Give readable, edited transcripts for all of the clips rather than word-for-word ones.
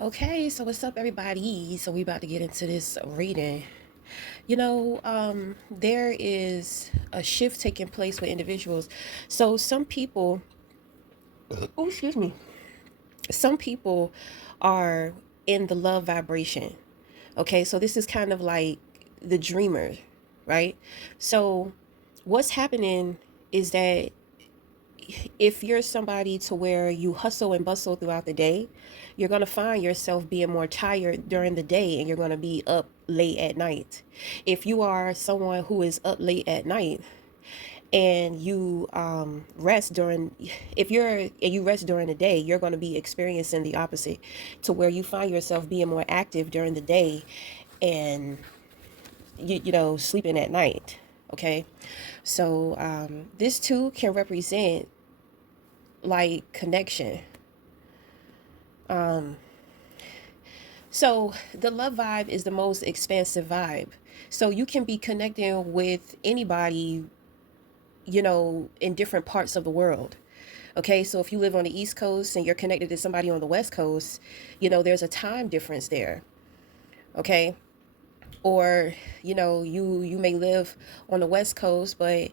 Okay, so what's up, everybody? So we about to get into this reading. There is a shift taking place with individuals. So some people, oh, excuse me, some people are in the love vibration. Okay, so this is kind of like the dreamer, right? So what's happening is that if you're somebody to where you hustle and bustle throughout the day, you're going to find yourself being more tired during the day and you're going to be up late at night. If you are someone who is up late at night and you rest during if you're and you rest during the day, you're going to be experiencing the opposite, to where you find yourself being more active during the day and sleeping at night. Okay, so this too can represent like connection. So the love vibe is the most expansive vibe. So you can be connecting with anybody, in different parts of the world. Okay, so if you live on the East Coast and you're connected to somebody on the West Coast, there's a time difference there. Okay, or you may live on the West Coast, but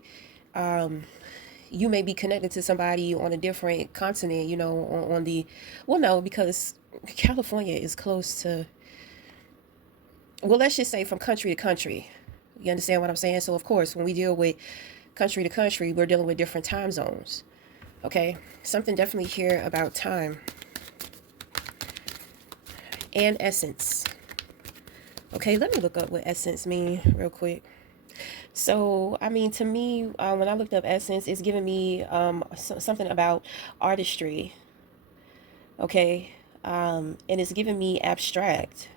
you may be connected to somebody on a different continent. On the well, no, because California is close to, well, let's just say from country to country. You understand what I'm saying? So, of course, when we deal with country to country, we're dealing with different time zones. Okay? Something definitely here about time and essence. Okay, let me look up what essence mean real quick. So, I mean, to me, when I looked up essence, it's giving me something about artistry. Okay? And it's giving me abstract.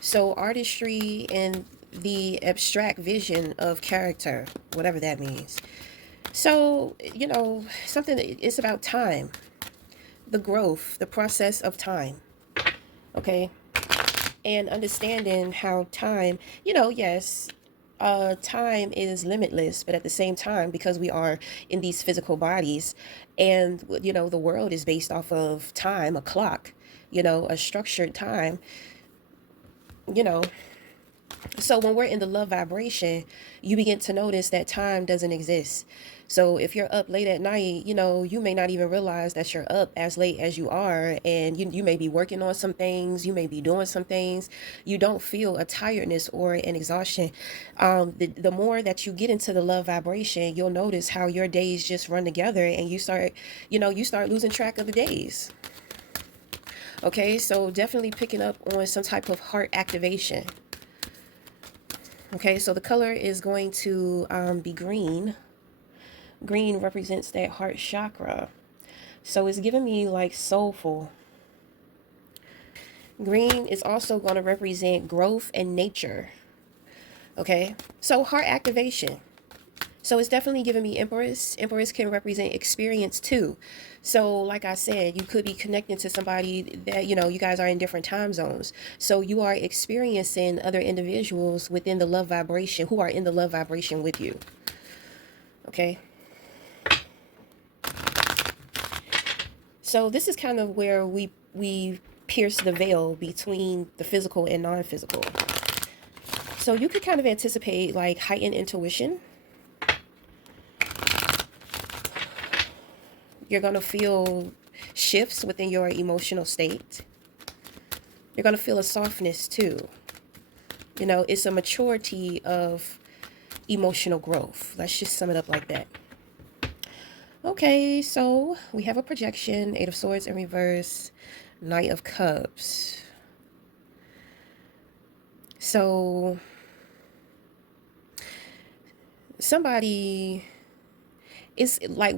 So artistry and the abstract vision of character, whatever that means. So, something, it's about time, the growth, the process of time. Okay. And understanding how time, yes, time is limitless, but at the same time, because we are in these physical bodies, and the world is based off of time, a clock, a structured time, you know so when we're in the love vibration, you begin to notice that time doesn't exist. So if you're up late at night, you may not even realize that you're up as late as you are, and you may be working on some things, you may be doing some things. You don't feel a tiredness or an exhaustion. The more that you get into the love vibration, you'll notice how your days just run together, and you start losing track of the days. Okay, so definitely picking up on some type of heart activation. Okay, so the color is going to be green. Green represents that heart chakra. So it's giving me like soulful. Green is also going to represent growth and nature. Okay, so heart activation. So it's definitely giving me Empress. Empress can represent experience too. So, like I said, you could be connecting to somebody that, you guys are in different time zones. So you are experiencing other individuals within the love vibration who are in the love vibration with you. Okay. So this is kind of where we pierce the veil between the physical and non-physical. So you could kind of anticipate like heightened intuition. You're going to feel shifts within your emotional state. You're going to feel a softness too. It's a maturity of emotional growth. Let's just sum it up like that. Okay, so we have a projection, Eight of Swords in reverse, Knight of Cups. So somebody is like,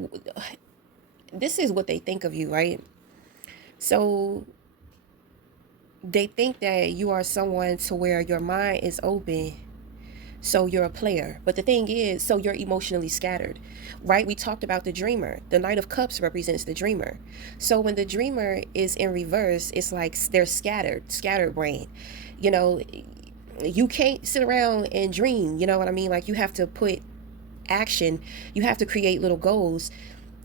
this is what they think of you, right? So they think that you are someone to where your mind is open, so you're a player. But the thing is, so you're emotionally scattered, right? We talked about the dreamer. The Knight of Cups represents the dreamer. So when the dreamer is in reverse, it's like they're scattered brain. You can't sit around and dream, you know what I mean? Like you have to put action, you have to create little goals.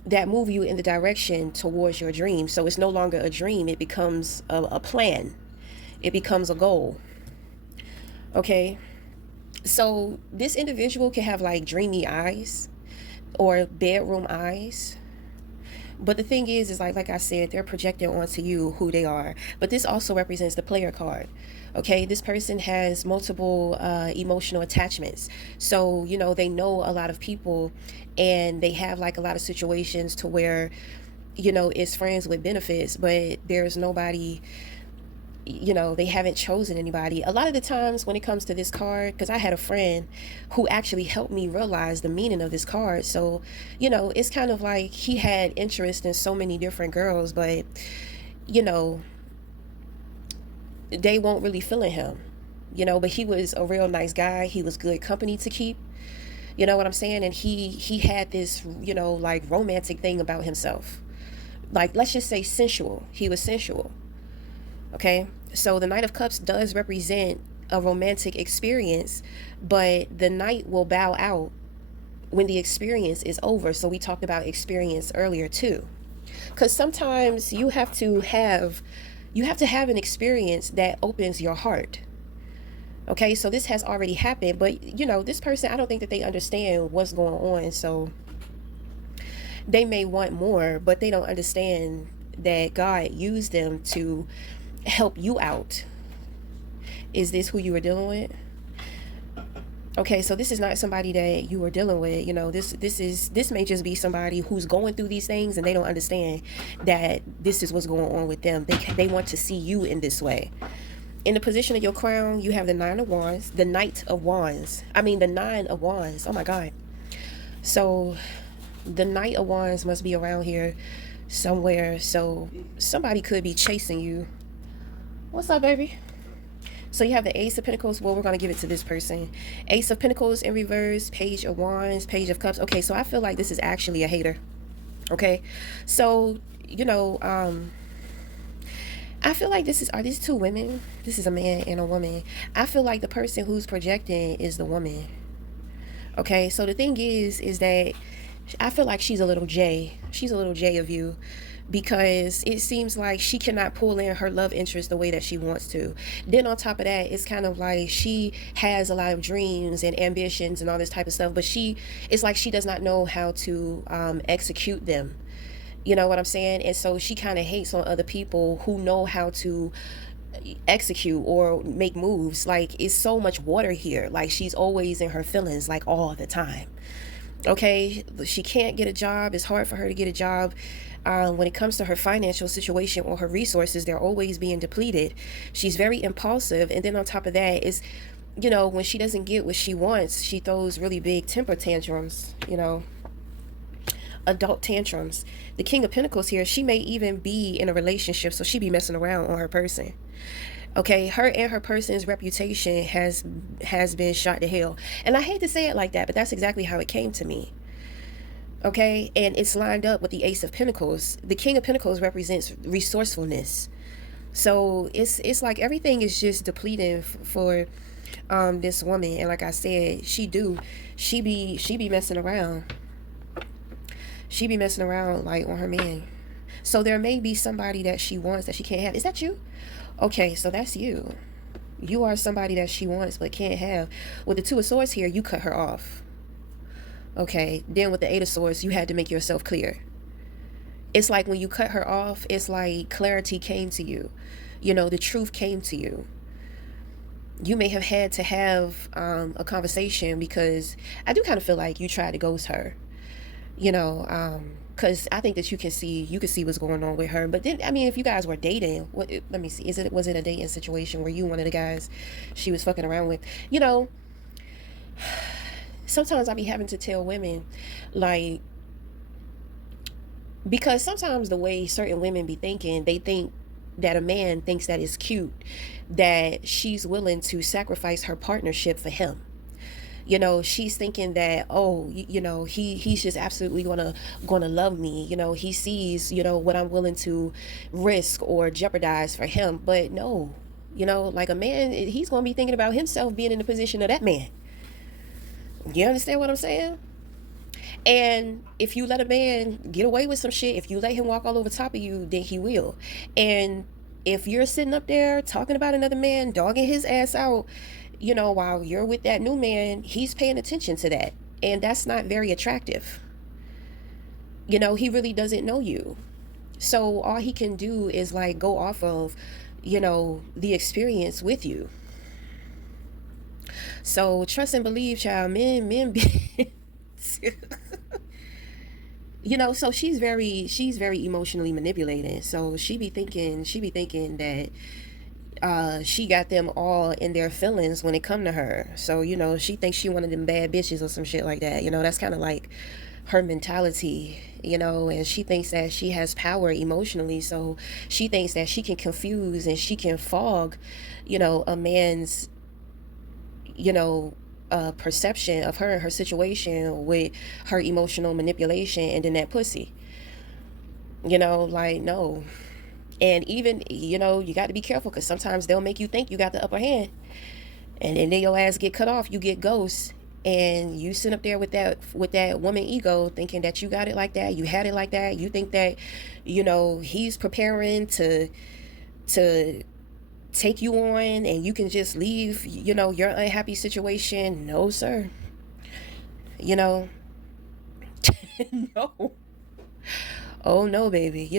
that move you in the direction towards your dream. So it's no longer a dream, it becomes a plan, it becomes a goal. Okay, so this individual can have like dreamy eyes or bedroom eyes. But the thing is like I said, they're projecting onto you who they are. But this also represents the player card. Okay, this person has multiple emotional attachments. So, you know, they know a lot of people and they have like a lot of situations to where, you know, it's friends with benefits, but there's nobody, you know, they haven't chosen anybody. A lot of the times when it comes to this card, because I had a friend who actually helped me realize the meaning of this card. So, you know, it's kind of like he had interest in so many different girls, but, you know, they won't really feeling him, you know, but he was a real nice guy. He was good company to keep. You know what I'm saying? And he had this, you know, like romantic thing about himself. Like, let's just say sensual. He was sensual. Okay, so the Knight of Cups does represent a romantic experience, but the knight will bow out when the experience is over. So we talked about experience earlier too, because sometimes you have to have an experience that opens your heart. Okay, so this has already happened, but you know, this person, I don't think that they understand what's going on. So they may want more, but they don't understand that God used them to help you out. Is this who you are dealing with? Okay, so this is not somebody that you are dealing with. You know, this may just be somebody who's going through these things and they don't understand that this is what's going on with them. They want to see you in this way. In the position of your crown, you have the Nine of Wands, the Knight of Wands. I mean, the Nine of Wands. Oh my God. So the Knight of Wands must be around here somewhere. So somebody could be chasing you. What's up, baby? So you have the Ace of Pentacles. Well, we're going to give it to this person. Ace of Pentacles in reverse, Page of Wands, Page of Cups. Okay, so I feel like this is actually a hater. Okay, so, you know, I feel like are these two women? This is a man and a woman. I feel like the person who's projecting is the woman. Okay, so the thing is that I feel like she's a little J. She's a little J of you, because it seems like she cannot pull in her love interest the way that she wants to. Then on top of that, it's kind of like she has a lot of dreams and ambitions and all this type of stuff, but it's like she does not know how to execute them. You know what I'm saying? And so she kind of hates on other people who know how to execute or make moves. Like, it's so much water here. Like, she's always in her feelings, like all the time. Okay, she can't get a job. It's hard for her to get a job. When it comes to her financial situation or her resources, they're always being depleted. She's very impulsive, and then on top of that is, you know, when she doesn't get what she wants, she throws really big temper tantrums, you know, adult tantrums. The King of Pentacles here, she may even be in a relationship, so she be messing around on her person. Okay, her and her person's reputation has been shot to hell. And I hate to say it like that, but that's exactly how it came to me. Okay, and it's lined up with the Ace of Pentacles. The King of Pentacles represents resourcefulness. So it's like everything is just depleting for this woman. And like I said, she be messing around. She be messing around like on her man. So there may be somebody that she wants that she can't have. Is that you? Okay, so that's you. You are somebody that she wants but can't have. With the Two of Swords here, you cut her off. Okay, then with the Eight of Swords, you had to make yourself clear. It's like when you cut her off, it's like clarity came to you. You know, the truth came to you. You may have had to have a conversation, because I do kind of feel like you tried to ghost her. You know, because I think that you can see what's going on with her. But then, I mean, if you guys were dating, let me see, was it a dating situation where you one of the guys she was fucking around with? You know, sometimes I be having to tell women, like, because sometimes the way certain women be thinking, they think that a man thinks that it's cute that she's willing to sacrifice her partnership for him. You know, she's thinking that, oh, you know, he's just absolutely gonna love me. You know, he sees, you know, what I'm willing to risk or jeopardize for him. But no, you know, like a man, he's gonna be thinking about himself being in the position of that man. You understand what I'm saying? And if you let a man get away with some shit, if you let him walk all over top of you, then he will. And if you're sitting up there talking about another man, dogging his ass out, while you're with that new man, he's paying attention to that. And that's not very attractive. He really doesn't know you. So all he can do is like go off of, the experience with you. So trust and believe, child. Men be so she's very emotionally manipulated. So she be thinking that she got them all in their feelings when it come to her. So she thinks she one of them bad bitches or some shit like that. That's kind of like her mentality. And she thinks that she has power emotionally. So she thinks that she can confuse and she can fog a man's you know perception of her and her situation with her emotional manipulation and then that pussy. Like, no. And even, you got to be careful because sometimes they'll make you think you got the upper hand, and then your ass get cut off, you get ghost, and you sit up there with that woman ego thinking that you got it like that, you had it like that, you think that he's preparing to take you on and you can just leave your unhappy situation. No, sir. you know no. Oh no, baby.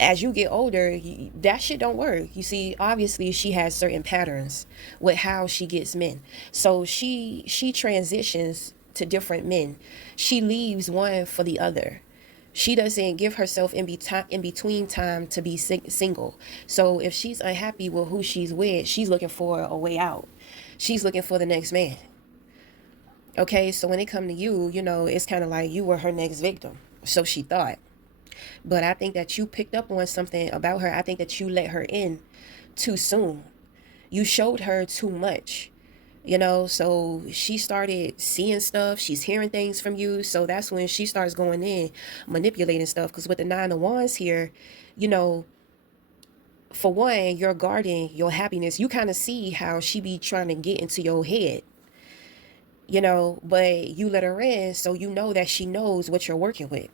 As you get older, that shit don't work. You see, obviously she has certain patterns with how she gets men. So she transitions to different men. She leaves one for the other. She doesn't give herself in between time to be single. So if she's unhappy with who she's with, she's looking for a way out. She's looking for the next man. Okay, so when it come to you, it's kind of like you were her next victim. So she thought. But I think that you picked up on something about her. I think that you let her in too soon. You showed her too much. So she started seeing stuff. She's hearing things from you. So that's when she starts going in, manipulating stuff. Because with the Nine of Wands here, you know, for one, you're guarding your happiness. You kind of see how she be trying to get into your head, but you let her in. So you know that she knows what you're working with.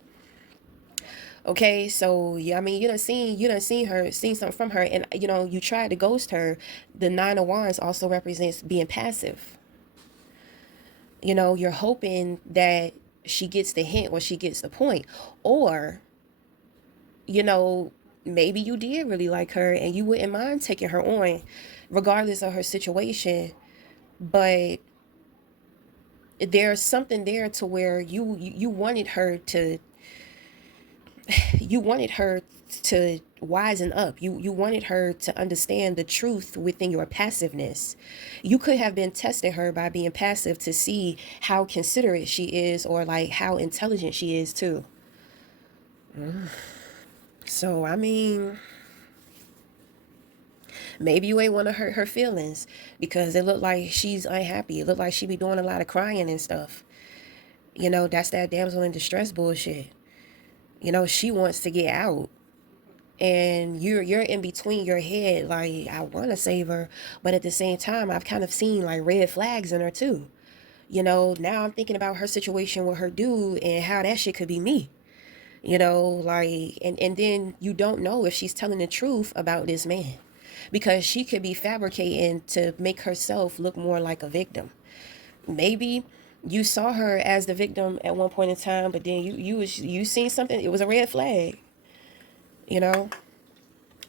Okay, so yeah, I mean, you done seen something from her, and you tried to ghost her. The Nine of Wands also represents being passive. You're hoping that she gets the hint or she gets the point, or you know, maybe you did really like her and you wouldn't mind taking her on, regardless of her situation. But there's something there to where you wanted her to wisen up. You wanted her to understand the truth within your passiveness. You could have been testing her by being passive to see how considerate she is or like how intelligent she is too. So I mean, maybe you ain't want to hurt her feelings because it looked like she's unhappy. It looked like she be doing a lot of crying and stuff. That's that damsel in distress bullshit. She wants to get out, and you're in between your head like, I want to save her, but at the same time I've kind of seen like red flags in her too. Now I'm thinking about her situation with her dude and how that shit could be me. Like, and then you don't know if she's telling the truth about this man, because she could be fabricating to make herself look more like a victim. Maybe you saw her as the victim at one point in time, but then you seen something, it was a red flag, you know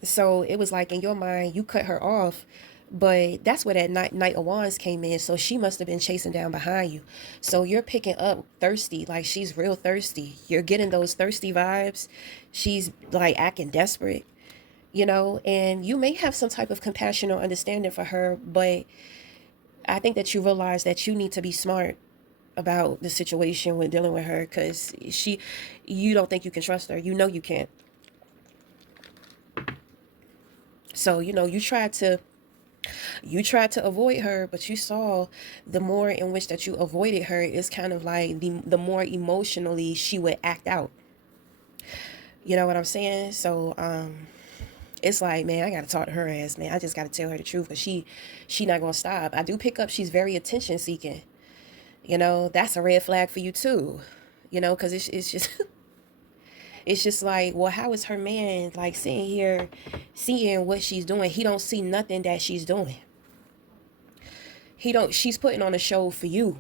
so it was like in your mind you cut her off. But that's where that Knight of Wands came in. So she must have been chasing down behind you. So you're picking up thirsty, like she's real thirsty. You're getting those thirsty vibes. She's like acting desperate, and you may have some type of compassion or understanding for her, but I think that you realize that you need to be smart about the situation when dealing with her, because you don't think you can trust her. You can't. So you tried to avoid her, but you saw the more in which that you avoided her is kind of like the more emotionally she would act out. You know what I'm saying? So it's like, man, I gotta talk to her ass, man. I just gotta tell her the truth, but she not gonna stop. I do pick up she's very attention seeking. That's a red flag for you too. Because it's just it's just like, well, how is her man like sitting here seeing what she's doing? He don't see nothing that she's doing. He don't She's putting on a show for you.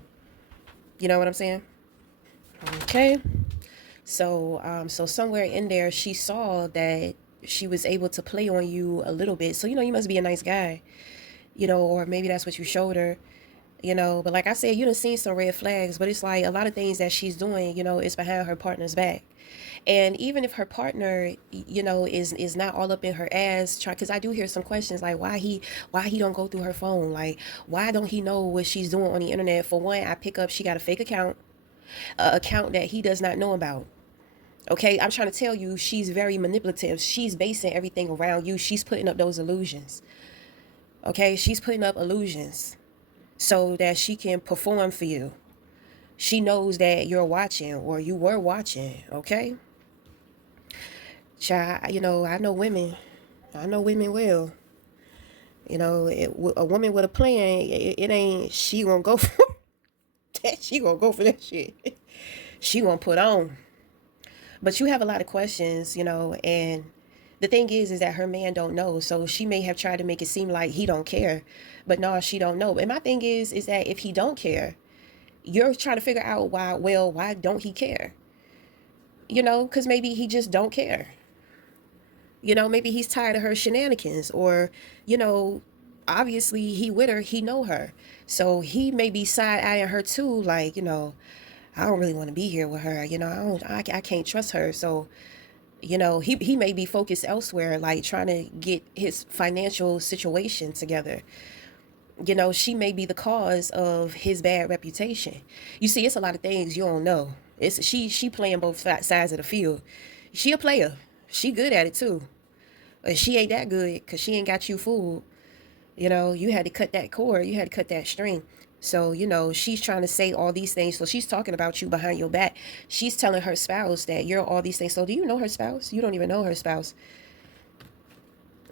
You know what I'm saying? Okay. So somewhere in there she saw that she was able to play on you a little bit. So you must be a nice guy, or maybe that's what you showed her. But like I said, you done seen some red flags, but it's like a lot of things that she's doing, is behind her partner's back. And even if her partner, is not all up in her ass, try, because I do hear some questions like why he don't go through her phone, like why don't he know what she's doing on the internet. For one, I pick up she got a fake account, a account that he does not know about. Okay, I'm trying to tell you, she's very manipulative. She's basing everything around you. She's putting up those illusions. Okay, she's putting up illusions so that she can perform for you. She knows that you're watching or you were watching. Okay, child. I know women. I know women well. A woman with a plan, it ain't she gonna go for that. She gonna go for that shit. She gonna put on. But you have a lot of questions, and the thing is that her man don't know. So she may have tried to make it seem like he don't care, but no, she don't know. And my thing is that if he don't care, you're trying to figure out why. Well, why don't he care? Because maybe he just don't care. Maybe he's tired of her shenanigans, or you know, obviously he with her, he know her, so he may be side eyeing her too. Like I don't really want to be here with her. I can't trust her. So he may be focused elsewhere, like trying to get his financial situation together. She may be the cause of his bad reputation. You see, it's a lot of things you don't know. It's she playing both sides of the field. She a player. She good at it too. But she ain't that good because she ain't got you fooled. You had to cut that cord. You had to cut that string. So, she's trying to say all these things. So she's talking about you behind your back. She's telling her spouse that you're all these things. So do you know her spouse? You don't even know her spouse.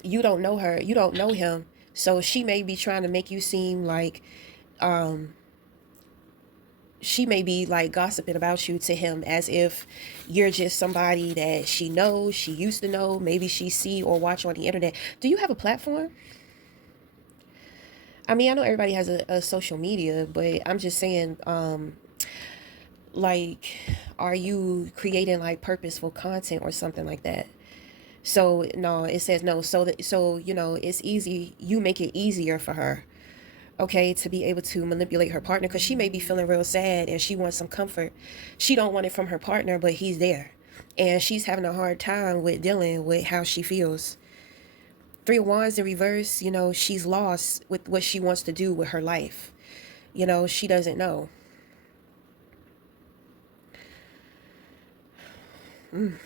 You don't know her. You don't know him. So she may be trying to make you seem like she may be like gossiping about you to him as if you're just somebody that she knows, she used to know, maybe she see or watch on the internet. Do you have a platform? I mean, I know everybody has a social media, but I'm just saying, like, are you creating like purposeful content or something like that? So no, it says no. So it's easy. You make it easier for her, okay, to be able to manipulate her partner because she may be feeling real sad and she wants some comfort. She don't want it from her partner, but he's there, and she's having a hard time with dealing with how she feels. Three of Wands in reverse, she's lost with what she wants to do with her life. She doesn't know. And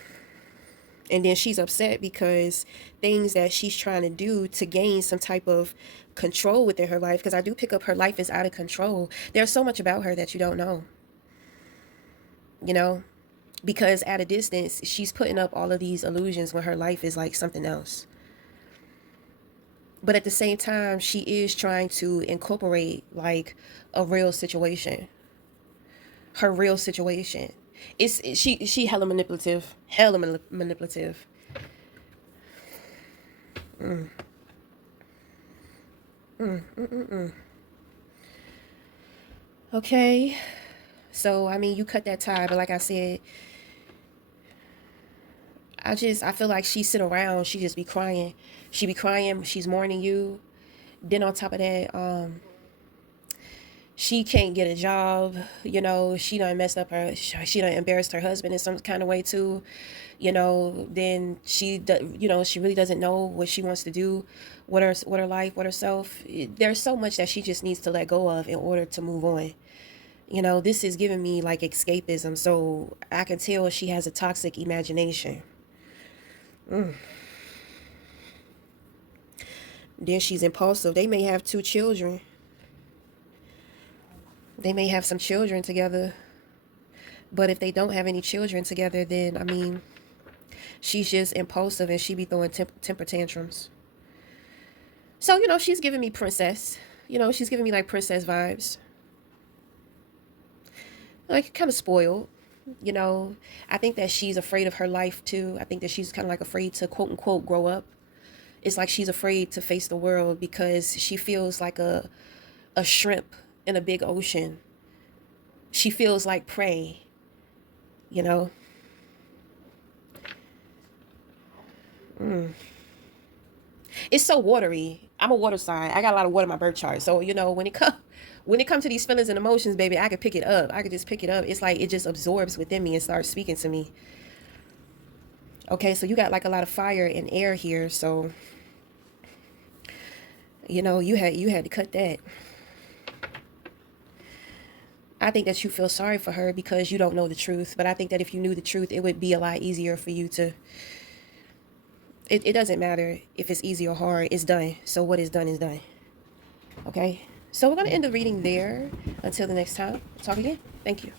then she's upset because things that she's trying to do to gain some type of control within her life, because I do pick up her life is out of control. There's so much about her that you don't know, you know, because at a distance, she's putting up all of these illusions when her life is like something else. But at the same time, she is trying to incorporate like a real situation, her real situation. She hella manipulative, manipulative. Mm, mm. Okay, so I mean, you cut that tie, but like I said, I feel like she sit around, she just be crying. She be crying, she's mourning you. Then on top of that, she can't get a job. She done messed up she done embarrassed her husband in some kind of way too. Then she really doesn't know what she wants to do with her life, with herself. There's so much that she just needs to let go of in order to move on. This is giving me like escapism, so I can tell she has a toxic imagination. Mm. Then she's impulsive. They may have two children. They may have some children together. But if they don't have any children together, then, I mean, she's just impulsive and she be throwing temper tantrums. So, she's giving me princess. She's giving me like princess vibes. like kind of spoiled. You know, I think that she's afraid of her life too. I think that she's kind of like afraid to quote unquote grow up. It's like she's afraid to face the world because she feels like a shrimp in a big ocean. She feels like prey, you know. It's so watery. I'm a water sign. I got a lot of water in my birth chart. So, you know, when it comes to these feelings and emotions, baby, I could pick it up. I could just pick it up. It's like it just absorbs within me and starts speaking to me. Okay, so you got like a lot of fire and air here, so you know, you had to cut that. I think that you feel sorry for her because you don't know the truth, but I think that if you knew the truth, it would be a lot easier for you to it doesn't matter if it's easy or hard, it's done. So what is done is done. Okay? So we're gonna end the reading there until the next time. Talk again. Thank you.